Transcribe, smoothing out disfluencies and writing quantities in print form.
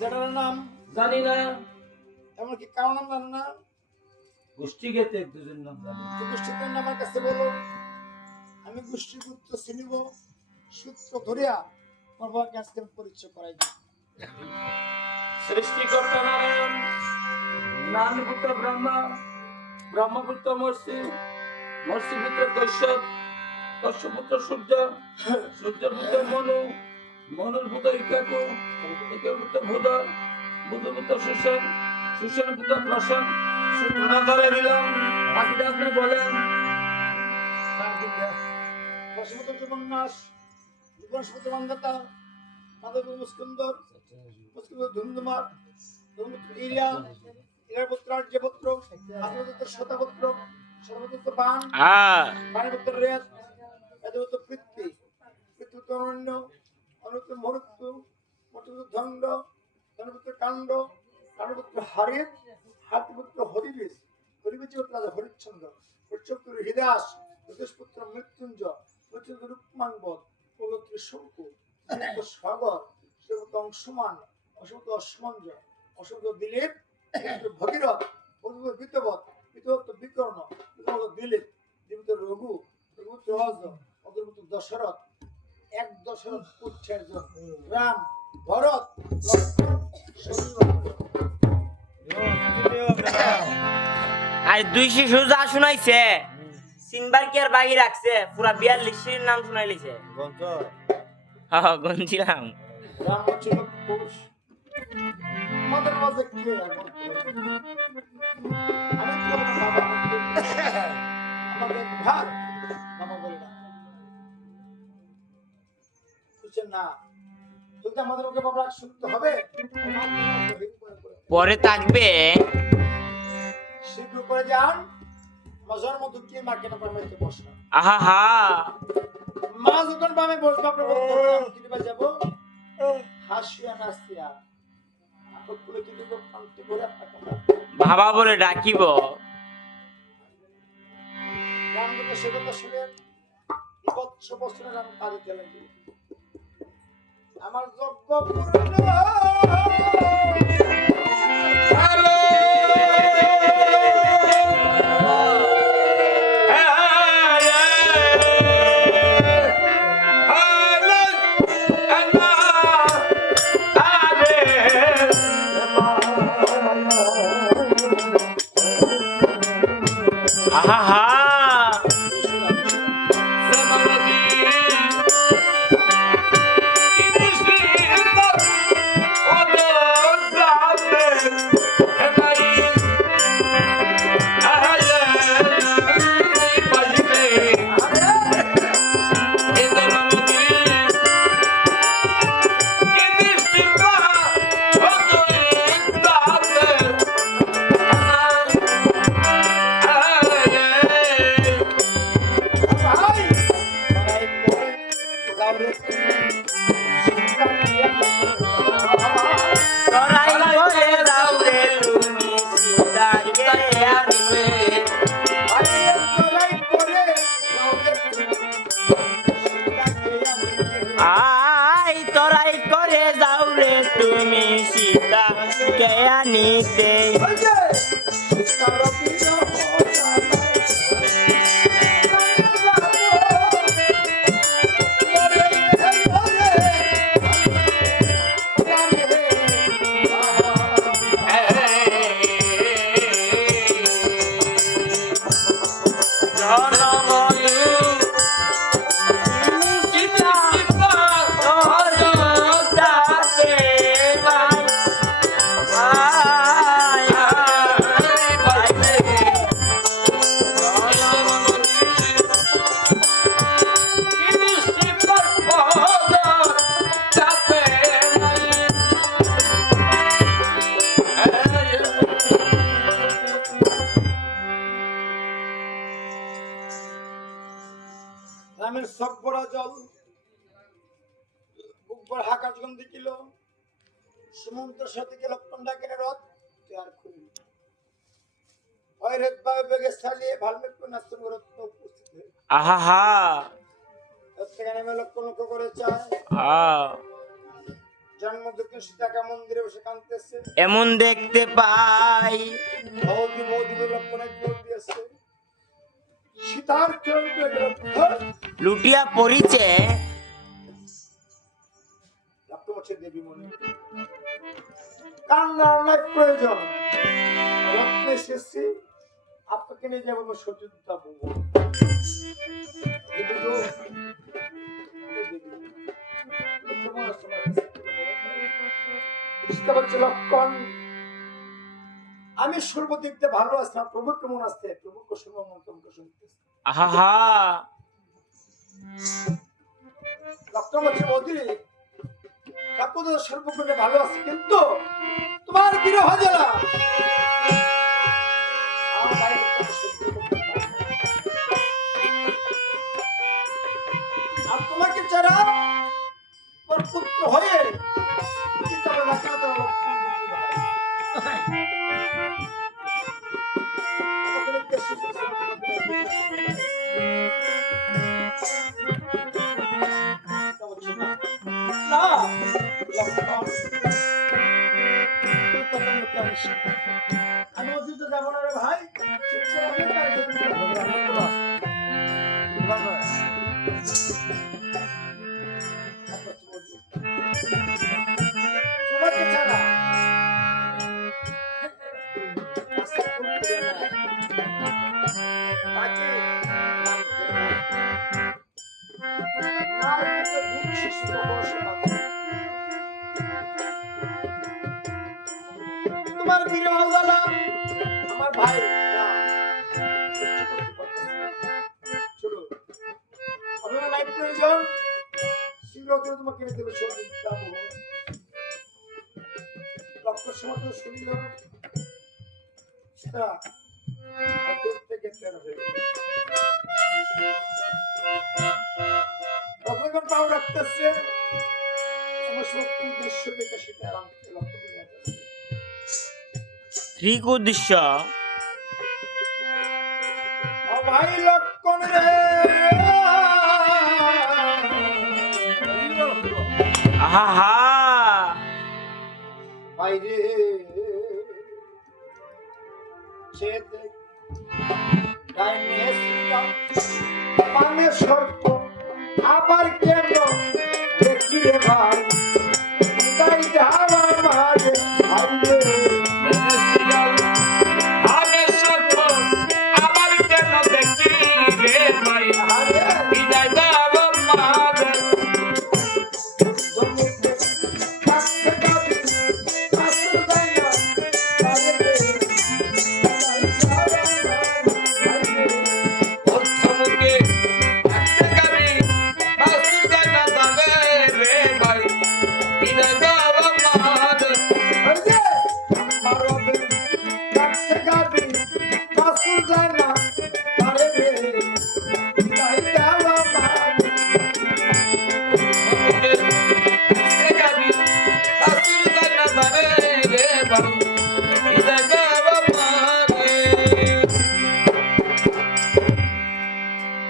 যেটার নাম জানি না। এমনকি কারো নাম জানো না? গোষ্ঠী গেতে দুজন নাম জানি। তো গোষ্ঠীর নাম আমার কাছে বলো, আমি গোষ্ঠীর পুত্র চিনিব, সূত্র ধরিয়া প্রভাকে আজকে পরিচয় করাই দিই। সৃষ্টিকর্তা নারায়ণ, নানপুত্র ব্রহ্মা, ব্রহ্মপুত্র মর্ষি, মর্ষিপুত্র কশ্যপ, কশ্যপুত্র সূর্য, সূর্যপুত্র মনু, মনুর পুত্র ইকাকু, ইকাকুপুত্র ভূত, ভূতপুত্র সুসেন, সুসেন পুত্র প্রসেন। সূত্রটা ধরে দিলাম, বাকিটা আপনি বলেন। বসুমত জীবন্যাস, জীবন সুত মান্দাতা, মাধব মুস্কুন্দর, মুস্কুন্দর ধুমধুমার, ধুমপুত্র ইলিয়া, ইলিয়ার পুত্র আর্যপুত্র, আর্যপুত্র শতপুত্র, শতপুত্র বাণ, বাণীপুত্র রেত, এতপুত্র পৃথ্বী, পৃথ্বীপুত্র অরণ্য, অরণ্যপুত্র মরুত্তু, মরুত্তপুত্র দণ্ড, দণ্ডপুত্র কাণ্ড, কাণ্ডপুত্র হারিত, হাতিপুত্র হরিবিশ, হরিবিশ পুত্র রাজা হরিশ্চন্দ্র, হরিশ্চন্দ্র হৃদাস, হৃদয়পুত্র মৃত্যুঞ্জয়, মৃত্যুঞ্জয় রূপমাঙ্গদ, পবিত্র শঙ্কু, সাগর, শিবপুত্র অংশুমান, অশুপুত্র অশ্বমঞ্জ, অশুপুত্র দিলীপ, ভগীরথ, ভগীরথ বিতবত, বিতবত বিকর্ণ, বিকর্ণ দিলীপ, দিলীপ রঘু, রঘুপুত্র অজ, অগ্রপুত্র দশরথ, এক দশরথ পুত্রের জন, রাম, ভরত, লক্ষ্মণ, আর 200 সোজা শুনাইছে সিনবার কি আর বাকি রাখছে পুরা 42 নাম শুনাইলিছে হ্যাঁ গনছিলাম রাম হচ্ছে পুরুষ। আমাদের মাঝে কে এখন? আমি তো বাবা আমাদের ভাই বাবা বলে না বুঝছেন না, যদি আমাদের ওকে বাবা শুনতে হবে পরে থাকবে শীঘ্র করে যান। আমার জন্ম দুঃখী মা কেন পারমাইতে বসনা, আহা হা মা যখন বামে বসবে আপনার বক্তব্য কিনবা যাব হাসিয়া নাসিয়া আপকুলে কি দিব পান্তি করে আপনাকে বাবা বলে ডাকিব। রামকে সে কথা শুনে বৎস বছরের আমি কাজে চলে গেল। আমার যজ্ঞ পূর্ণ আহা হা আই তোরাই করে যাও রে তুমি সীতা কে আনিতে রামের সব বড় জল বুকবার হাকাশ গন্ধি কিল সমুদ্র সাথে কে লক্ষণ ডাকের রথ তৈয়ার করি হয় রেত বায়ু বেগে চালিয়ে ভালমেক নাস্তম রত্ন উপস্থিত হয়ে আহা হা সেখানে আমি লক্ষ্য লক্ষ্য করে চাই জন্ম দক্ষিণ সীতাকা মন্দিরে বসে কাঁদতেছে। এমন দেখতে পাই বৌদি বৌদি বলে লক্ষণে জোর দিয়েছে। সীতার চন্দ্র লুটিয়া পড়িছে রক্তমোচে দেবী মনে কান্নার নাই প্রয়োজন। রত্নে এসেছি আপনাকে নিয়ে যাবো সচেতনতা বলবো। বুঝতে পারছি লক্ষণ, আমি সর্বদিক দিয়ে ভালো আছি না। প্রভু কেমন আসছে? প্রভু কুসুম মন্ত্রম শুনতেছে। আহা লক্ষণ হচ্ছে মোদি ঠাকুর সর্বগুণে ভালো আছে, কিন্তু তোমার বিরহ জ্বালা আমার ভাই সহ্য করতে পারে না। আর তোমাকে ছাড়া তোর পুত্র হয়ে পিতার রাখা তোর লক্ষণ দিতে ভাই। আমাদের দেশে না লক্ষণ আমি অতীত যাবো না রে ভাই। তোমাকে ছাড়া তোমার বিরহ জ্বালা আমার ভাই রাম সহ্য করতে পারতেছে না। চলো আমি লাইফ প্রয়োজন শীঘ্র তোমাকে নিয়ে দেবো সঙ্গীত গাবো। লক্ষ্য সমাজ শুনিল সেটা অতর থেকে তেরো হয়ে গেল। রত্নাকর পাও রাখতেছে আমার শক্তি দৃশ্য দেখে সেটা আরাম লক্ষ্য করে যাচ্ছে। ঠিক উদ্দেশ্য ও ভাই লক্ষণ রে আহা বাইরে সে দেখ ডাইনে সিতা পানে সর্প আবার কেন দেখি রে ভাই তাই ধারা মারে আইলে আবার কেন দেখি রে ভাই আরে বিদায় দাও মাঝে জমিতে কাছে যাবি কাছে যাই না আরে অর্থমুখে একটা গাড়ি বাসু জানা যাবে রে ভাই বিদায় দাও মাঝে আরে মারবে কাছে যাবি কাছে যাই না